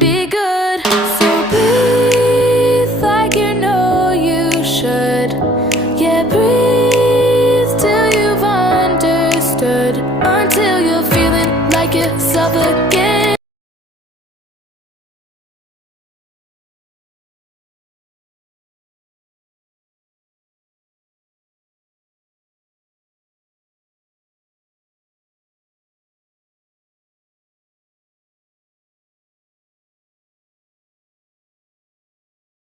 be good. So breathe like you know you should. Yeah, breathe till you've understood, until you're feeling like you're suffocating.